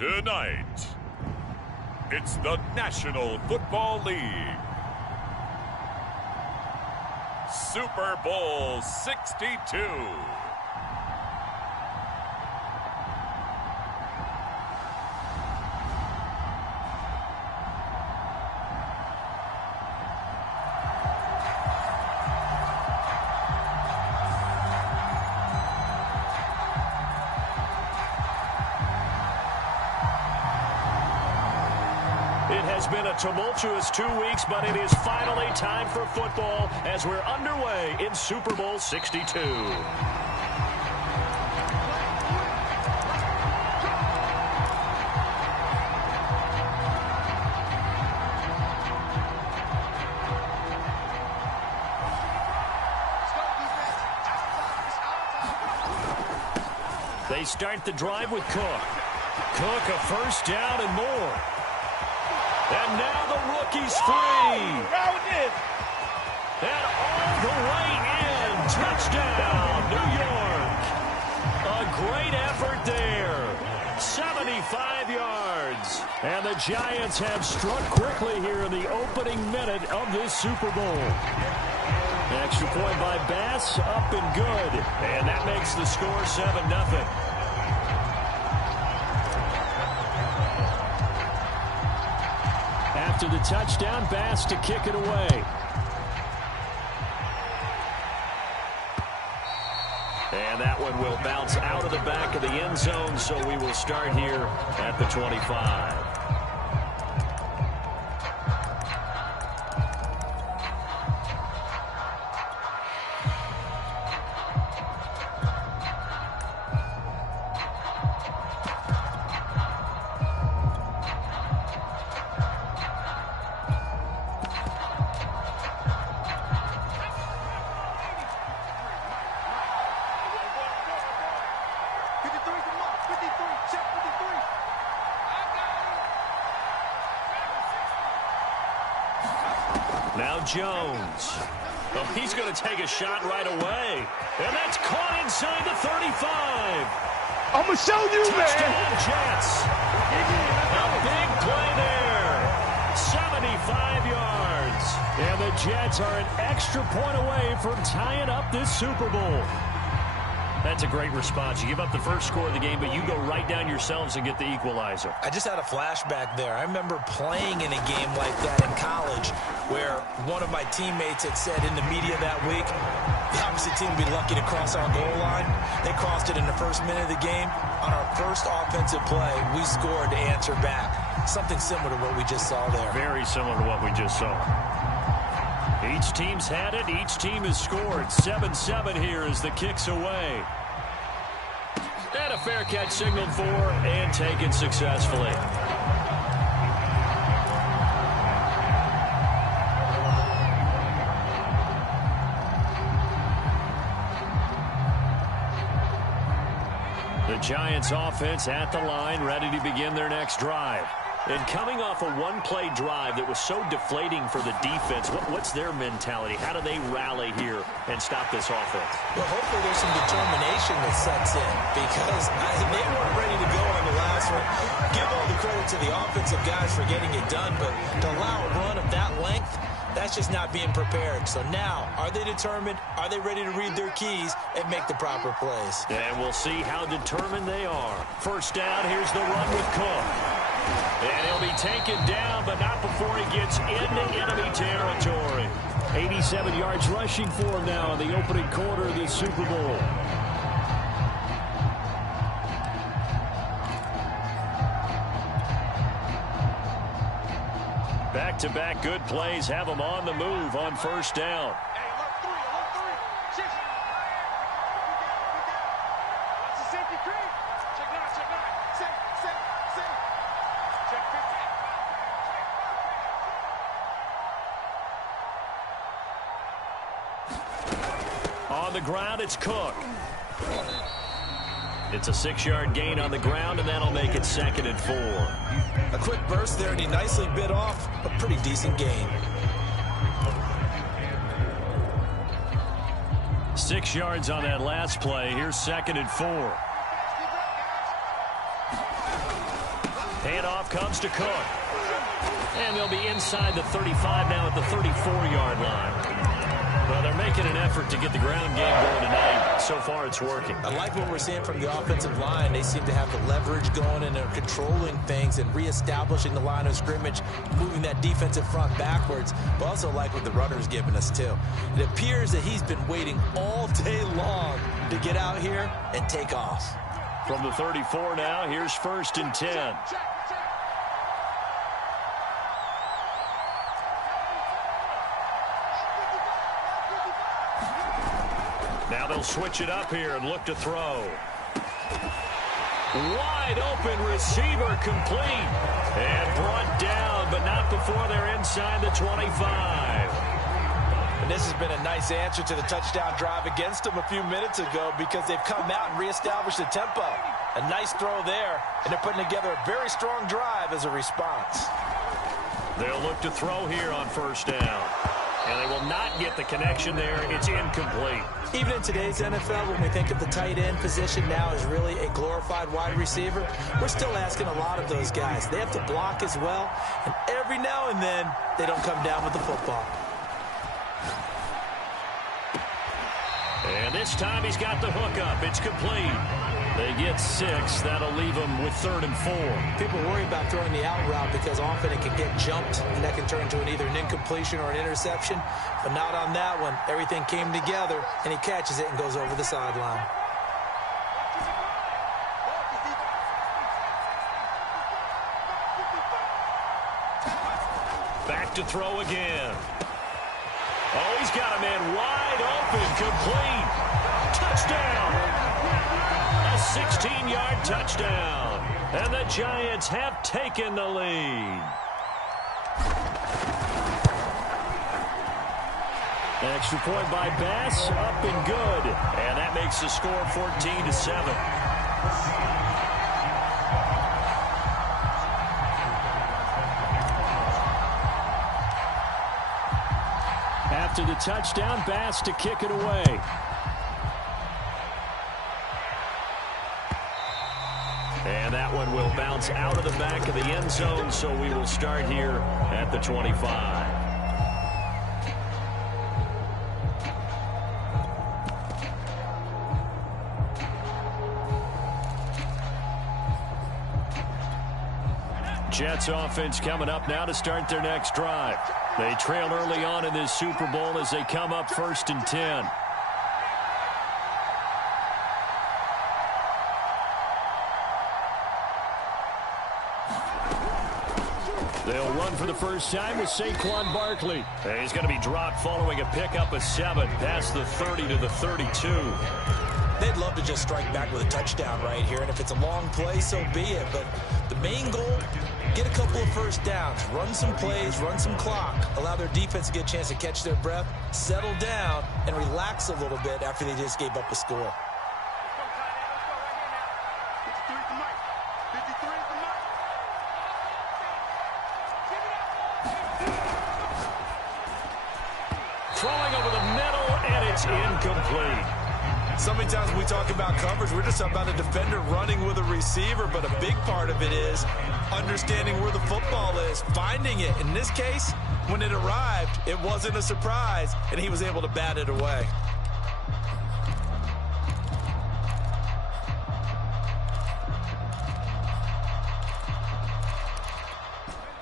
Tonight, it's the National Football League. Super Bowl 62. It has been a tumultuous 2 weeks, but it is finally time for football as we're underway in Super Bowl 62. They start the drive with Cook. Cook, a first down and more. And now the rookie's free. And all the way in. Touchdown, New York. A great effort there. 75 yards. And the Giants have struck quickly here in the opening minute of this Super Bowl. Extra point by Bass, up and good. And that makes the score 7-0. After the touchdown, Bass to kick it away. And that one will bounce out of the back of the end zone, so we will start here at the 25. Now Jones. Oh, he's going to take a shot right away. And that's caught inside the 35. I'm going to show you, Touchdown, man. Jets. A big play there. 75 yards. And the Jets are an extra point away from tying up this Super Bowl. That's a great response. You give up the first score of the game, but you go right down yourselves and get the equalizer. I just had a flashback there. I remember playing in a game like that in college where one of my teammates had said in the media that week, the opposite team would be lucky to cross our goal line. They crossed it in the first minute of the game. On our first offensive play, we scored to answer back. Something similar to what we just saw there. Very similar to what we just saw. Each team's had it. Each team has scored. 7-7 here as the kick's away. And a fair catch signaled for and taken successfully. The Giants offense at the line, ready to begin their next drive. And coming off a one-play drive that was so deflating for the defense, what's their mentality? How do they rally here and stop this offense? Well, hopefully there's some determination that sets in because they weren't ready to go on the last one. Give all the credit to the offensive guys for getting it done, but to allow a run of that length, that's just not being prepared. So now, are they determined? Are they ready to read their keys and make the proper plays? And we'll see how determined they are. First down, here's the run with Cook. And he'll be taken down, but not before he gets into enemy territory. 87 yards rushing for him now in the opening quarter of this Super Bowl. Back-to-back good plays have him on the move on first down. On the ground, it's Cook. It's a 6-yard gain on the ground, and that'll make it 2nd and 4. A quick burst there, and he nicely bit off a pretty decent gain. 6 yards on that last play. Here's 2nd and 4. Handoff comes to Cook. And they'll be inside the 35 now at the 34-yard line. Well, they're making an effort to get the ground game going tonight. So far, it's working. I like what we're seeing from the offensive line. They seem to have the leverage going, and they're controlling things and reestablishing the line of scrimmage, moving that defensive front backwards. But also like what the runner's giving us, too. It appears that he's been waiting all day long to get out here and take off. From the 34 now, here's 1st and 10. Now they'll switch it up here and look to throw. Wide open receiver complete. And brought down, but not before they're inside the 25. And this has been a nice answer to the touchdown drive against them a few minutes ago because they've come out and reestablished the tempo. A nice throw there, and they're putting together a very strong drive as a response. They'll look to throw here on 1st down. And they will not get the connection there. It's incomplete. Even in today's NFL, when we think of the tight end position now as really a glorified wide receiver, we're still asking a lot of those guys. They have to block as well, and every now and then, they don't come down with the football. And this time he's got the hook up. It's complete. They get 6. That'll leave them with 3rd and 4. People worry about throwing the out route because often it can get jumped, and that can turn into either an incompletion or an interception. But not on that one. Everything came together, and he catches it and goes over the sideline. Back to throw again. Oh, he's got a man wide open, complete. Touchdown. A 16-yard touchdown. And the Giants have taken the lead. Extra point by Bass, up and good. And that makes the score 14-7. After the touchdown, Bass to kick it away. And that one will bounce out of the back of the end zone, so we will start here at the 25. Jets offense coming up now to start their next drive. They trail early on in this Super Bowl as they come up 1st and 10. They'll run for the first time with Saquon Barkley. And he's going to be dropped following a pickup of 7 past the 30 to the 32. They'd love to just strike back with a touchdown right here, and if it's a long play, so be it. But the main goal, get a couple of first downs, run some plays, run some clock, allow their defense to get a chance to catch their breath, settle down, and relax a little bit after they just gave up a score. Throwing over the middle, and it's incomplete. So many times when we talk about coverage, we're just about a defender running with a receiver, but a big part of it is understanding where the football is, finding it. In this case, when it arrived, it wasn't a surprise, and he was able to bat it away.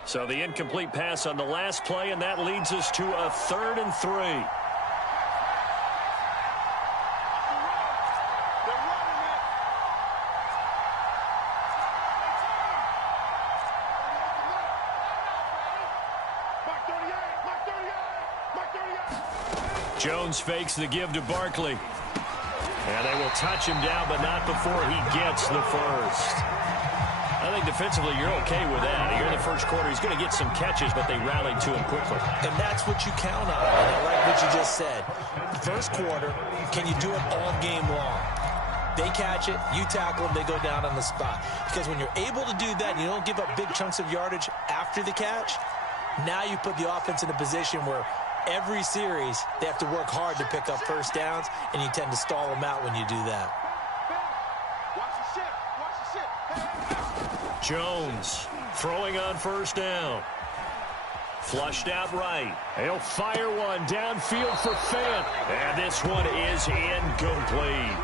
So the incomplete pass on the last play, and that leads us to a 3rd and 3. Jones fakes the give to Barkley. And they will touch him down, but not before he gets the first. I think defensively you're okay with that. Here in the first quarter, he's going to get some catches, but they rallied to him quickly. And that's what you count on. And I like what you just said. First quarter, can you do it all game long? They catch it, you tackle them, they go down on the spot. Because when you're able to do that and you don't give up big chunks of yardage after the catch, now you put the offense in a position where every series they have to work hard to pick up first downs, and you tend to stall them out when you do that. Jones throwing on first down. Flushed out right. He'll fire one downfield for Fant. And this one is incomplete.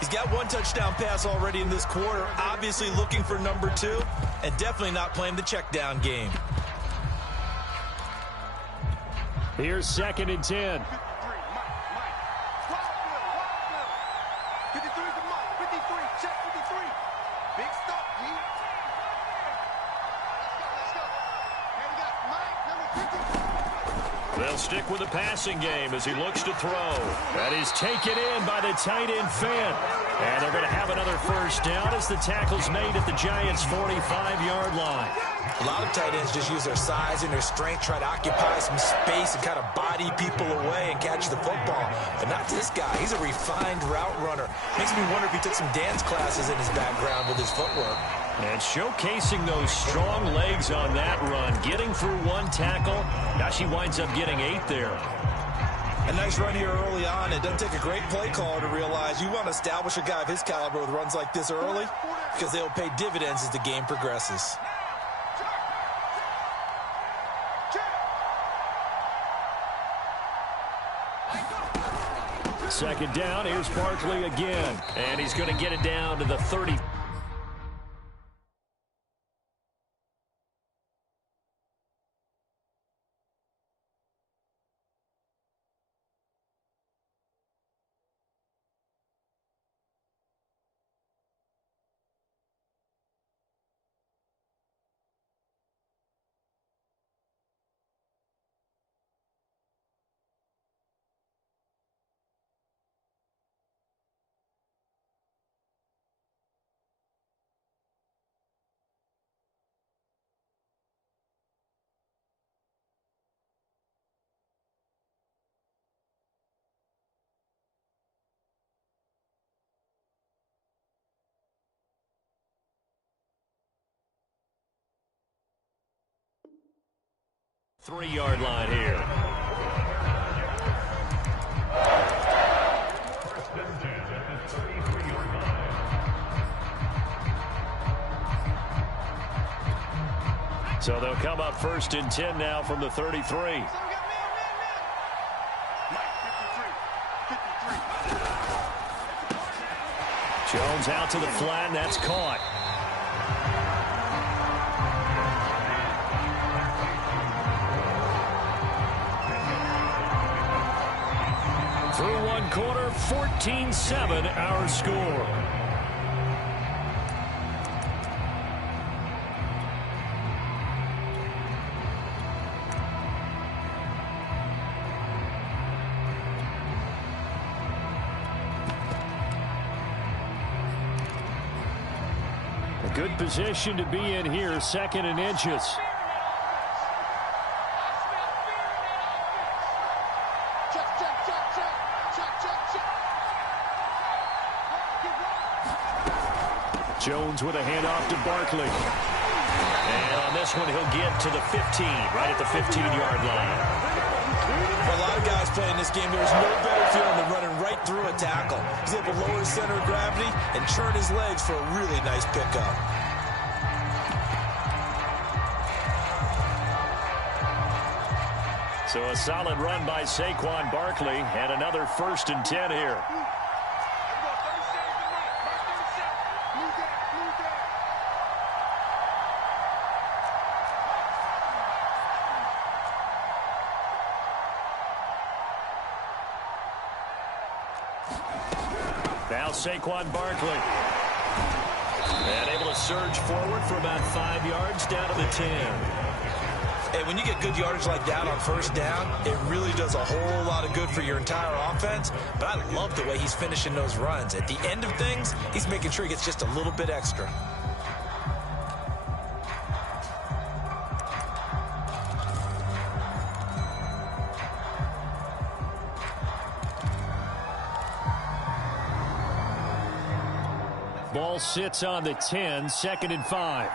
He's got one touchdown pass already in this quarter. Obviously looking for number 2. And definitely not playing the check down game. Here's 2nd and 10. They'll stick with the passing game as he looks to throw. And he's taken in by the tight end Fant. And they're going to have another first down as the tackle's made at the Giants' 45-yard line. A lot of tight ends just use their size and their strength, try to occupy some space and kind of body people away and catch the football. But not this guy. He's a refined route runner. Makes me wonder if he took some dance classes in his background with his footwork. And showcasing those strong legs on that run, getting through one tackle. Now she winds up getting 8 there. A nice run here early on. It doesn't take a great play caller to realize you want to establish a guy of his caliber with runs like this early because they'll pay dividends as the game progresses. Second down, here's Barkley again. And he's going to get it down to the 30. Three-yard line here. So they'll come up 1st and 10 now from the 33. Jones out to the flat, and that's caught. Through one quarter, 14-7 our score. A good position to be in here, 2nd and inches. Jones with a handoff to Barkley. And on this one, he'll get to the 15, right at the 15-yard line. For a lot of guys playing this game, there's no better feeling than running right through a tackle. He's able to lower his center of gravity and turn his legs for a really nice pickup. So a solid run by Saquon Barkley, and another 1st and 10 here. Now Saquon Barkley. And able to surge forward for about 5 yards down to the 10. Hey, when you get good yardage like that on 1st down, it really does a whole lot of good for your entire offense. But I love the way he's finishing those runs. At the end of things, he's making sure he gets just a little bit extra. Ball sits on the 10, 2nd and 5.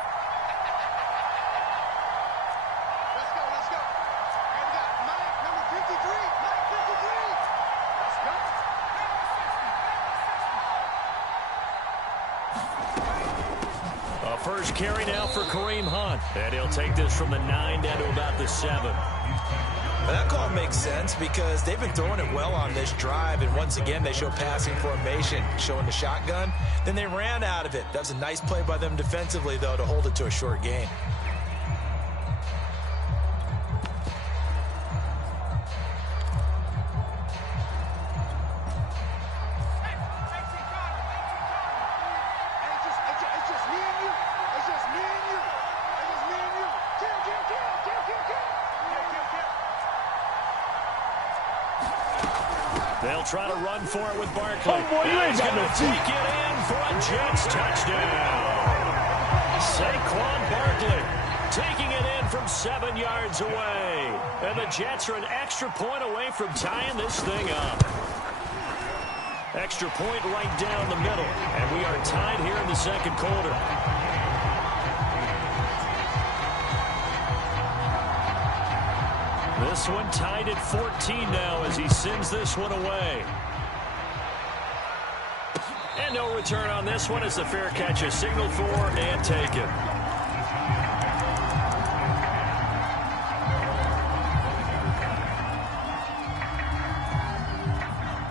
A first carry now for Kareem Hunt. And he'll take this from the 9 down to about the 7. Well, that call makes sense because they've been throwing it well on this drive, and once again they show passing formation, showing the shotgun. Then they ran out of it. That was a nice play by them defensively, though, to hold it to a short gain. They'll try to run for it with Barkley. Oh, boy, you ain't got no feet. Take it in for a Jets touchdown. Saquon Barkley taking it in from 7 yards away. And the Jets are an extra point away from tying this thing up. Extra point right down the middle. And we are tied here in the second quarter. This one tied at 14 now as he sends this one away. And no return on this one as the fair catch is signaled for and taken.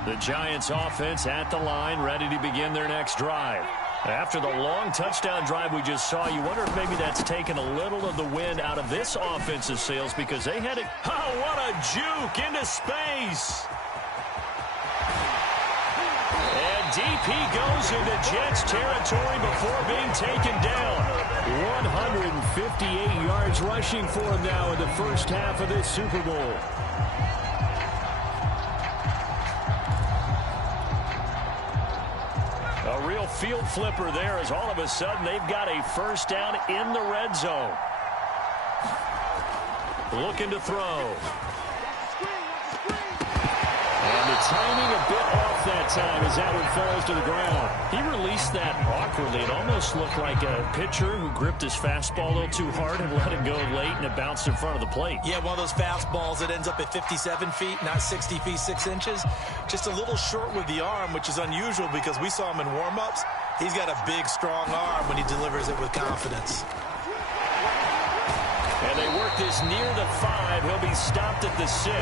The Giants offense at the line, ready to begin their next drive. After the long touchdown drive we just saw, you wonder if maybe that's taken a little of the wind out of this offensive sails because they had it. Oh, what a juke into space. And deep he goes into Jets territory before being taken down. 158 yards rushing for him now in the first half of this Super Bowl. A real field flipper there as all of a sudden they've got a first down in the red zone. Looking to throw. And the timing a bit off that time as that one falls to the ground. He released that awkwardly. It almost looked like a pitcher who gripped his fastball a little too hard and let it go late, and it bounced in front of the plate. Yeah, one of those fastballs that ends up at 57 feet, not 60 feet, 6 inches. Just a little short with the arm, which is unusual because we saw him in warm-ups. He's got a big, strong arm when he delivers it with confidence. And they work this near the 5. He'll be stopped at the 6.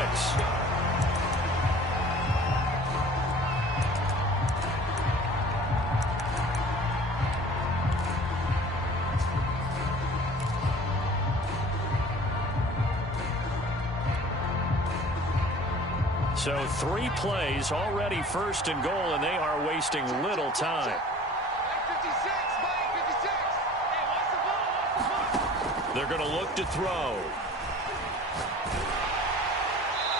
So 3 plays, already first and goal, and they are wasting little time. They're going to look to throw.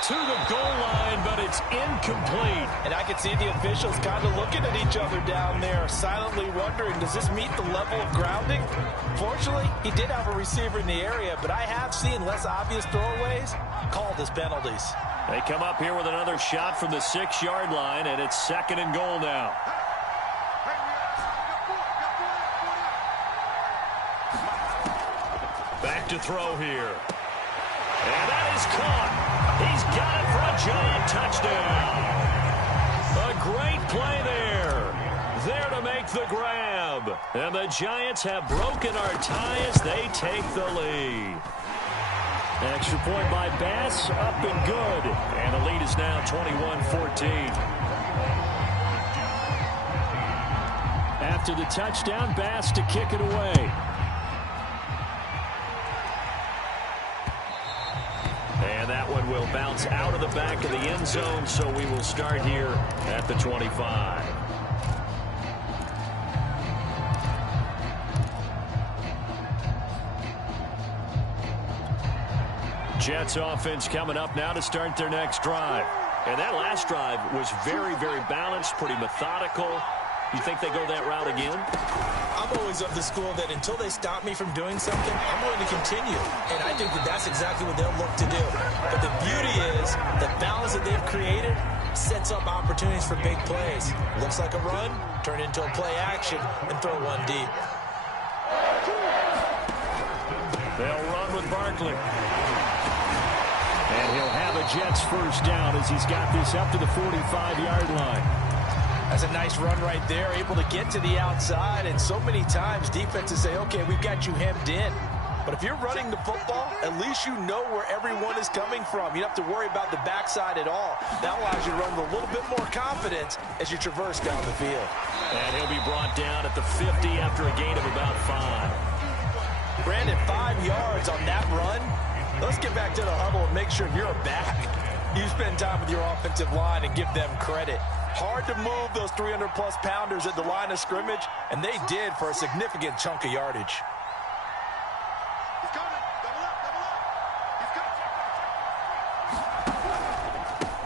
To the goal line, but it's incomplete. And I can see the officials kind of looking at each other down there, silently wondering, does this meet the level of grounding? Fortunately, he did have a receiver in the area, but I have seen less obvious throwaways called as penalties. They come up here with another shot from the 6-yard line, and it's second and goal now. Back to throw here. And that is caught. He's got it for a Giant touchdown. A great play there. There to make the grab. And the Giants have broken our tie as they take the lead. Extra point by Bass, up and good. And the lead is now 21-14. After the touchdown, Bass to kick it away. And that one will bounce out of the back of the end zone, so we will start here at the 25. Jets offense coming up now to start their next drive. And that last drive was very, very balanced, pretty methodical. You think they go that route again? I'm always of the school that until they stop me from doing something, I'm going to continue. And I think that that's exactly what they'll look to do. But the beauty is the balance that they've created sets up opportunities for big plays. Looks like a run, turn into a play action, and throw one deep. They'll run with Barkley. And he'll have a Jets first down as he's got this up to the 45-yard line. That's a nice run right there, able to get to the outside, and so many times defenses say, okay, we've got you hemmed in. But if you're running the football, at least you know where everyone is coming from. You don't have to worry about the backside at all. That allows you to run with a little bit more confidence as you traverse down the field. And he'll be brought down at the 50 after a gain of about 5. Brandon, 5 yards on that run. Let's get back to the huddle and make sure you're back. You spend time with your offensive line and give them credit. Hard to move those 300-plus pounders at the line of scrimmage, and they did for a significant chunk of yardage.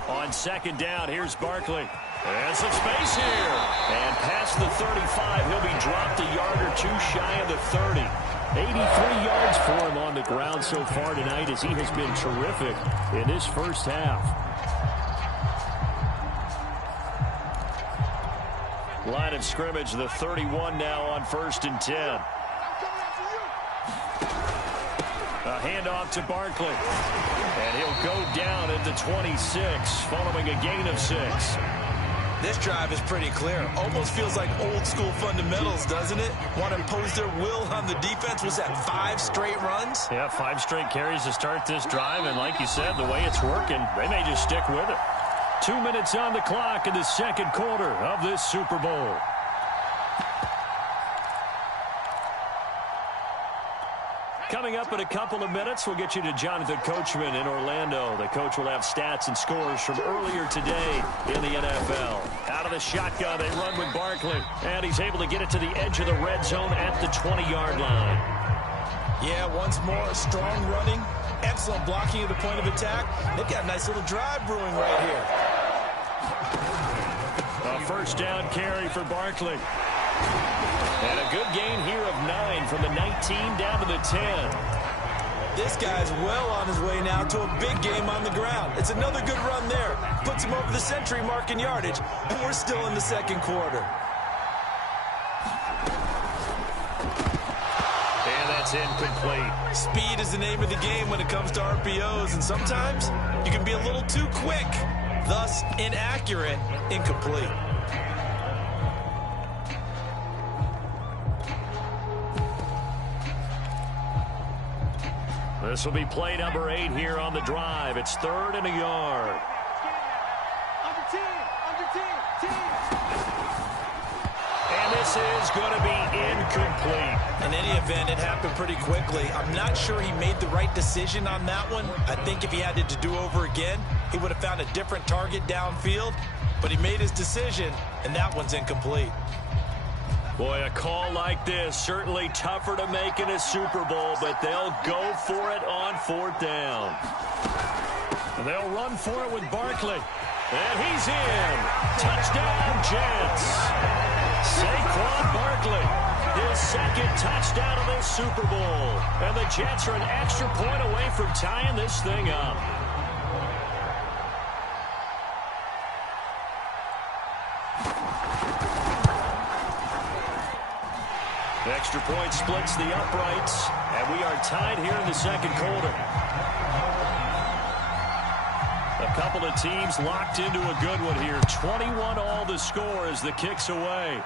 On second down, here's Barkley. And some space here. And past the 35, he'll be dropped a yard or two shy of the 30. 83 yards for him on the ground so far tonight as he has been terrific in this first half. Line of scrimmage, the 31 now on 1st and 10. A handoff to Barkley. And he'll go down at the 26 following a gain of 6. This drive is pretty clear. Almost feels like old school fundamentals, doesn't it? Want to impose their will on the defense. Was that 5 straight runs? Yeah, 5 straight carries to start this drive. And like you said, the way it's working, they may just stick with it. 2 minutes on the clock in the second quarter of this Super Bowl. Coming up in a couple of minutes, we'll get you to Jonathan Coachman in Orlando. The coach will have stats and scores from earlier today in the NFL. Out of the shotgun, they run with Barkley. And he's able to get it to the edge of the red zone at the 20-yard line. Yeah, once more, strong running. Excellent blocking at the point of attack. They've got a nice little drive brewing right here. A first down carry for Barkley. And a good gain here of 9 from the 19 down to the 10. This guy's well on his way now to a big game on the ground. It's another good run there. Puts him over the century mark in yardage. And we're still in the second quarter. And that's incomplete. Speed is the name of the game when it comes to RPOs. And sometimes you can be a little too quick. Thus, inaccurate, incomplete. This will be play number 8 here on the drive. It's 3rd and a yard. And this is going to be incomplete. In any event, it happened pretty quickly. I'm not sure he made the right decision on that one. I think if he had it to do over again, he would have found a different target downfield. But he made his decision, and that one's incomplete. Boy, a call like this, certainly tougher to make in a Super Bowl, but they'll go for it on 4th down. They'll run for it with Barkley. And he's in. Touchdown, Jets. Saquon Barkley, his second touchdown of this Super Bowl. And the Jets are an extra point away from tying this thing up. Extra point splits the uprights, and we are tied here in the second quarter. A couple of teams locked into a good one here. 21 all the score as the kick's away.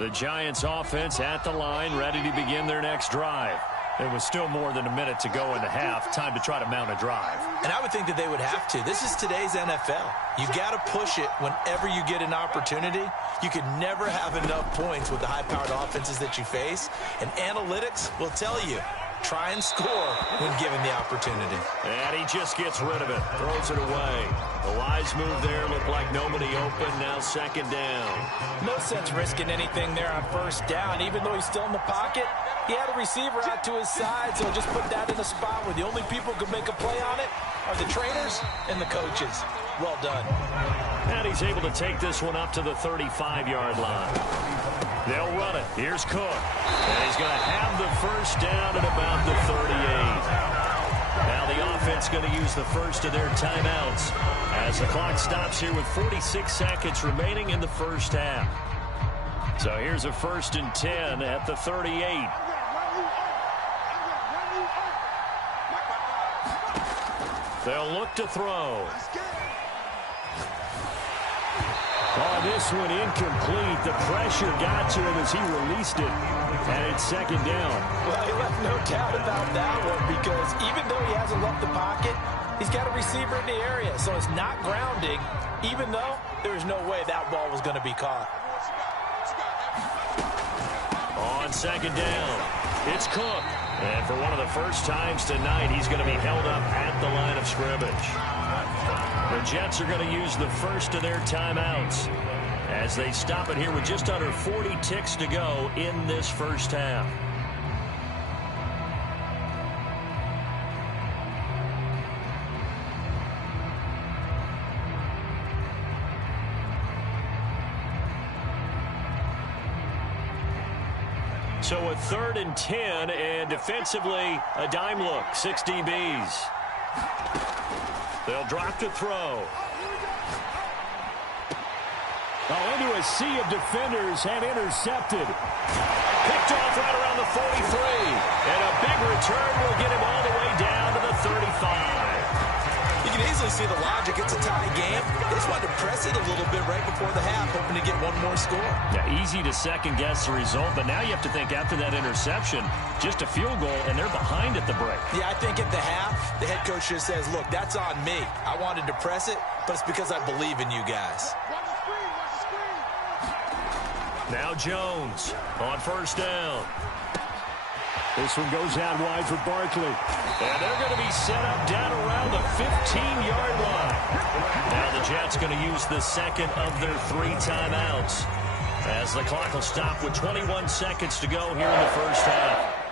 The Giants offense at the line, ready to begin their next drive. There was still more than a minute to go in the half. Time to try to mount a drive. And I would think that they would have to. This is today's NFL. You got to push it whenever you get an opportunity. You could never have enough points with the high-powered offenses that you face. And analytics will tell you try and score when given the opportunity. And he just gets rid of it, throws it away. The wise move there, looked like nobody open, now second down. No sense risking anything there on first down. Even though he's still in the pocket, he had a receiver out to his side, so just put that in a spot where the only people who can make a play on it are the trainers and the coaches. Well done. And he's able to take this one up to the 35-yard line. They'll run it. Here's Cook. And he's going to have the first down at about the 38. Now the offense going to use the first of their timeouts as the clock stops here with 46 seconds remaining in the first half. So here's a 1st and 10 at the 38. They'll look to throw. Oh, this one incomplete. The pressure got to him as he released it. And it's second down. Well, he left no doubt about that one because even though he hasn't left the pocket, he's got a receiver in the area. So it's not grounding, even though there's no way that ball was going to be caught. On second down, it's Cook. And for one of the first times tonight, he's going to be held up at the line of scrimmage. The Jets are going to use the first of their timeouts as they stop it here with just under 40 ticks to go in this first half. So a 3rd and 10, and defensively, a dime look, 6 DBs. They'll drop to throw. Oh, into a sea of defenders and intercepted. Picked off right around the 43. And a big return will get him all the way down to the 35. You can easily see the logic. It's a tie game. They just wanted to press it a little bit right before the half, hoping to get one more score. Yeah, easy to second-guess the result, but now you have to think after that interception, just a field goal, and they're behind at the break. Yeah, I think at the half, the head coach just says, look, that's on me. I wanted to press it, but it's because I believe in you guys. Now Jones on first down. This one goes out wide for Barkley. And they're going to be set up down around the 15-yard line. Now the Jets going to use the second of their 3 timeouts as the clock will stop with 21 seconds to go here in the first half.